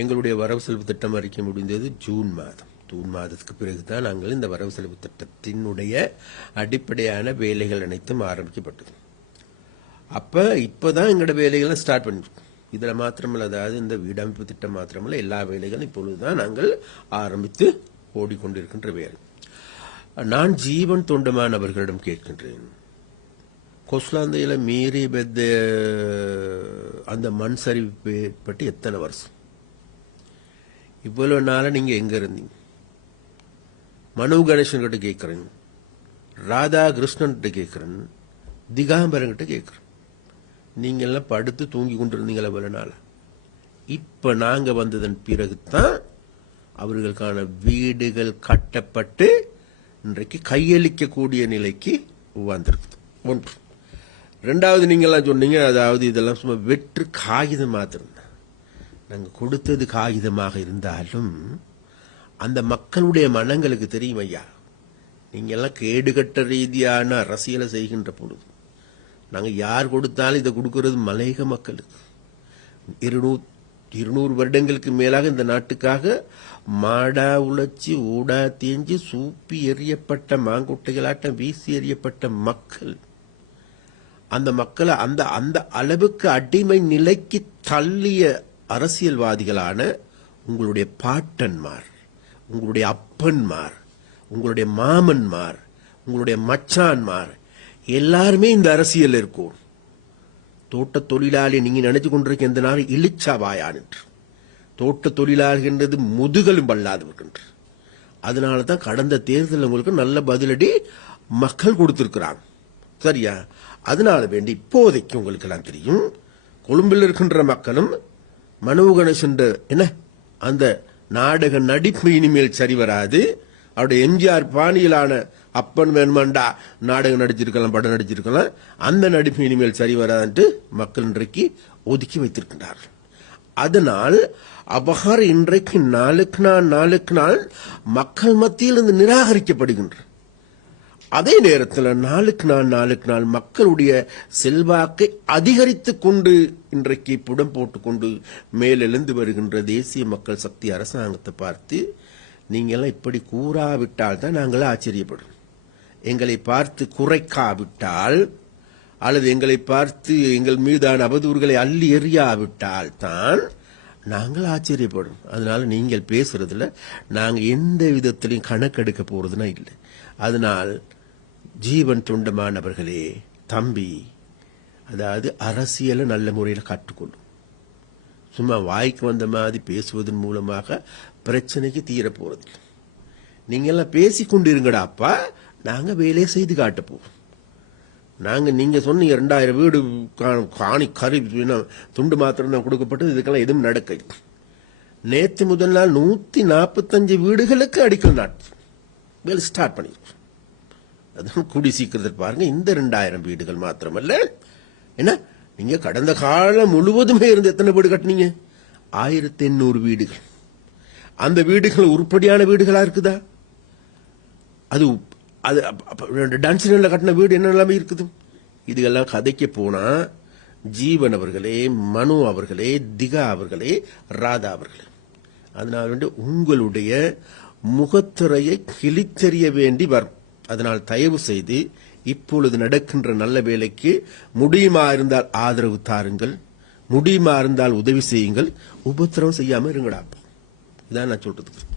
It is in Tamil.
எங்களுடைய வரவு செலவு திட்டம் அறிக்கை முடிந்தது ஜூன் மாதம். ஜூன் மாதத்துக்கு பிறகுதான் நாங்கள் இந்த வரவு செலவு திட்டத்தினுடைய அடிப்படையான வேலைகள் அனைத்தும் ஆரம்பிக்கப்பட்டது. அப்போ இப்போ தான் எங்களோட வேலைகளை ஸ்டார்ட் பண்ணிருக்கோம். இதில் மாத்திரமல்ல அதாவது இந்த வீடமைப்பு திட்டம் மாத்திரமல்ல எல்லா வேலைகளும் இப்பொழுதுதான் நாங்கள் ஆரம்பித்து ஓடிக்கொண்டிருக்கின்ற வேலை. நான் ஜீவன் தொண்டமானவர்களிடம் கேட்கின்றேன். கொஸ்லாந்தையில் மீறி பெத்த அந்த மண் சரிவு பற்றி எத்தனை வருஷம்? இவ்வளவு நாள நீங்க எங்க இருந்தீங்க? மனு கணேசன் கிட்ட கேட்கிறேன் ராதா கிருஷ்ணன் கிட்ட கேட்கிறேன் திகாம்பரன் கிட்ட கேட்கிறேன் படுத்து தூங்கி கொண்டு இருந்தீங்களா இவ்வளவு நாள்? இப்ப நாங்க வந்ததன் பிறகுதான் அவர்களுக்கான வீடுகள் கட்டப்பட்டு இன்றைக்கு கையளிக்கக்கூடிய நிலைக்கு வந்திருக்குது ஒன்று. ரெண்டாவது நீங்கெல்லாம் சொன்னீங்க அதாவது இதெல்லாம் சும்மா வெற்று காகிதம் மாத்திருந்தேன் நாங்கள் கொடுத்தது காகிதமாக இருந்தாலும் அந்த மக்களுடைய மனங்களுக்கு தெரியும் ஐயா. நீங்கள்லாம் கேடுகட்ட ரீதியான அரசியலை செய்கின்ற பொழுது நாங்கள் யார் கொடுத்தாலும் இதை கொடுக்கறது மலையக மக்களுக்கு. இருநூ இருநூறு வருடங்களுக்கு மேலாக இந்த நாட்டுக்காக மாடா உழைச்சி ஊடா தேஞ்சி சூப்பி எறியப்பட்ட மாங்குட்டைகளாட்டம் வீசி எறியப்பட்ட மக்கள். அந்த மக்களை அந்த அந்த அளவுக்கு அடிமை நிலைக்கு தள்ளிய அரசியல்வாதிகளான உங்களுடைய பாட்டன்மார் உங்களுடைய அப்பன்மார் உங்களுடைய மாமன்மார் உங்களுடைய மச்சான்மார் எல்லாருமே இந்த அரசியல் இருக்கும். தோட்ட தொழிலாளி நீங்க நினைச்சு கொண்டிருக்க எந்த நாள் இழிச்சாவாயான்ன்று தோட்ட தொழிலாளிகின்றது முதுகலும் பல்லாதவர்கின்ற அதனால தான் கடந்த தேர்தலில் உங்களுக்கு நல்ல பதிலடி மக்கள் கொடுத்திருக்கிறாங்க. சரியா? அதனால வேண்டி இப்போதைக்கு உங்களுக்கு எல்லாம் தெரியும் கொழும்பில் இருக்கின்ற மக்களும் மனு கணேசன் என்ன? அந்த நாடக நடிப்பு இனிமேல் சரி வராது. அவருடைய எம்ஜிஆர் பாணியிலான அப்பன் வேணுமாண்டா நாடகம் நடிச்சிருக்கலாம் படம் நடிச்சிருக்கலாம். அந்த நடிப்பு இனிமேல் சரி வராதுன்ட்டு மக்கள் இன்றைக்கு ஒதுக்கி வைத்திருக்கின்றார்கள். அதனால் அபகாரம் இன்றைக்கு நாளுக்கு நாள் நாளுக்கு நாள் மக்கள் மத்தியில் இருந்து நிராகரிக்கப்படுகின்ற அதே நேரத்தில் நாளுக்கு நாள் நாளுக்கு நாள் மக்களுடைய செல்வாக்கை அதிகரித்து கொண்டு இன்றைக்கு புடம் போட்டுக்கொண்டு மேலெழுந்து வருகின்ற தேசிய மக்கள் சக்தி அரசாங்கத்தை பார்த்து நீங்கள்லாம் இப்படி கூறாவிட்டால் தான் நாங்கள் ஆச்சரியப்படும் எங்களை பார்த்து குறைக்காவிட்டால் அல்லது எங்களை பார்த்து எங்கள் மீதான அவதூறுகளை அள்ளி எறியாவிட்டால் தான் நாங்கள் ஆச்சரியப்படும் அதனால நீங்கள் பேசுறதுல நாங்கள் எந்த விதத்திலையும் கணக்கெடுக்க போறதுனா இல்லை. அதனால் ஜீவன் துண்டமானவர்களே தம்பி அதாவது அரசியலை நல்ல முறையில் கற்றுக்கொள்ளும் சும்மா வாய்க்கு வந்த மாதிரி பேசுவதன் மூலமாக பிரச்சனைக்கு தீர நீங்கள்லாம் பேசி எல்லாம் பேசிக்கொண்டிருங்கடா அப்பா நாங்கள் வேலையை செய்து காட்டப்போம் நாங்கள் நீங்கள் சொன்ன சொன்னீங்க ரெண்டாயிரம் வீடு காணி கறி துண்டு மாத்திரம் தான் கொடுக்கப்பட்டது இதுக்கெல்லாம் எதுவும் நடக்க. நேற்று முதல் நாள் நூற்றி நாற்பத்தஞ்சு வீடுகளுக்கு அடிக்கல் நாட் வேலை ஸ்டார்ட் பண்ணிருக்கோம். அதான் கூடி சீக்கிரத்தில் பாருங்க இந்த ரெண்டாயிரம் வீடுகள் மாத்திரமல்ல. என்ன? நீங்க கடந்த காலம் முழுவதுமே இருந்து எத்தனை வீடு கட்டினீங்க? ஆயிரத்தி எண்ணூறு வீடுகள். அந்த வீடுகள் உருப்படியான வீடுகளா இருக்குதா? அது அது டான்சினில் கட்டின வீடு என்ன நிலைமை இருக்குது? இதுகெல்லாம் கதைக்க போனா ஜீவன் அவர்களே மனு அவர்களே திகா அவர்களே ராதா அவர்களே. அதனால் வந்து உங்களுடைய முகத்துறையை கிழித்தெறிய வேண்டி வரும். அதனால் தயவு செய்து இப்பொழுது நடக்கின்ற நல்ல வேலைக்கு முடியுமா இருந்தால் ஆதரவு தாருங்கள். முடியுமா இருந்தால் உதவி செய்யுங்கள். உபத்திரவம் செய்யாமல் இருங்கடா இதான் நான் சொல்றதுக்கு.